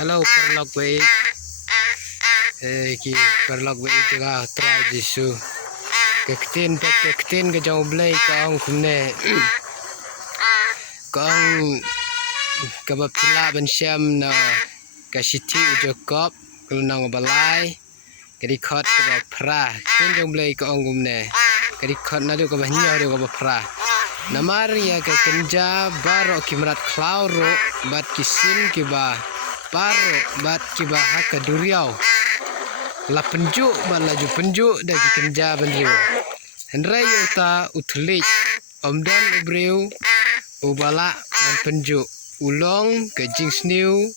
Hello, .LRngaid. Ki .LRngaid juga try jisu. Ktien ke U Blei kaong kumne. Kaong kaba pila ban syam na kasiti ujokop kulunang balai. Kadi khot kaba pra. Ktien U Blei kaong kumne. Kadi khot na du kaba nyau du kaba pra. Namar ya ke kenja baro kimrat klauro bat kisim kiba baro bat kiba haka duriau la penjuk ban laju penjuk da ki kenja benriu henrai uta utlik omdan ubreu ubala ban penjuk ulong ke jingsniu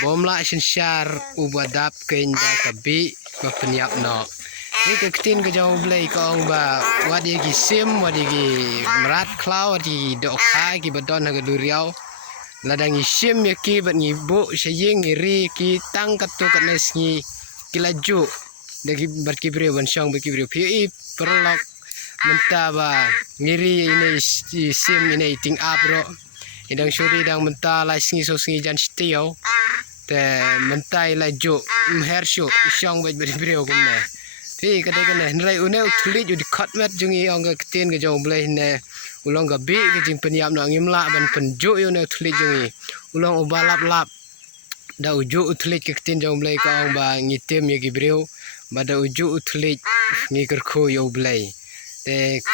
bomla shinshar ubadap ke inda kabi ba penyap no ni ke Ktien U Blei kaong ba wadi ki sim wadi ki merat klau wadi dokai ki badon ha duriau ladang sim ya ki bat ngi bu saying ngiri ki tang katu kat nesngi kilaju dagi bat ki breu ban syang baki breu pi perlok menta ba ngiri ini sim ini ting apro idang suri dang menta la sngi so sngi jan stio te mentai laju hersho syang bat breu kumne pi kadai kene nrai une utli ju di khatmet jungi ong ke Ktien U Blei ne ulong gabi ke jing penyap no ngimla ban penjuk yo ne utli jungi ulong ubalap lap da uju utli ke Ktien U Blei ka ong ba ngitim ye gibreu ba da uju utli ngi kerkhu U Blei te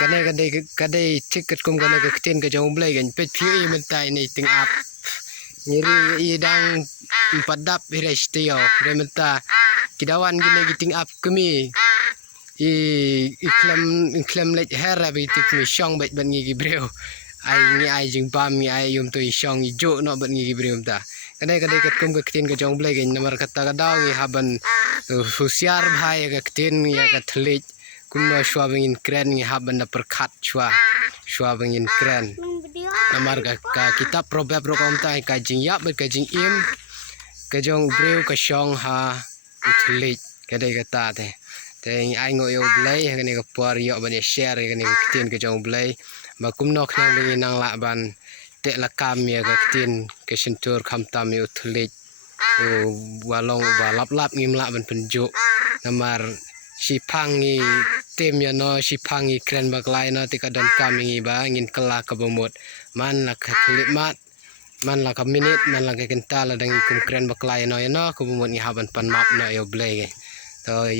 kadai tiket kum kana ke Ktien U Blei gan pet phi mentai ni ting ap ngiri idang padap hirai stio de menta kidawan gini giting up kemi iklam lek hera bi tik mi syong bet ban ngi gibreu ai jing bam ngi ai yum to syong ijo no ban ngi gibreu ta kadai kat kum ke Ktien U Blei gen nomor kata kadau ngi haban husiar bhai ke Ktien ya ka thlik kumno shwa bengin Kren ngi haban na perkhat shwa bengin Kren nomor ka kitab proverb ro kom ta ka jing yap ka jing im ke U Blei ka syong ha utlik kadai kata te ai ngo U Blei ha ni ka por yo ban share ka ni Ktien U Blei ba kumno khang bengin nang la ban te la kam ya ka Ktien ke sentur kham tam yu utlik walong ba lap ngimla ban penjuk namar sipangi tem ya no sipangi Kren baklai no tika don kami ba ngin kala ka bomot man la ka klimat man la ka minit man la ka kental dangi kum Kren baklai no ya no ku bomot ngi haban pan map no U Blei to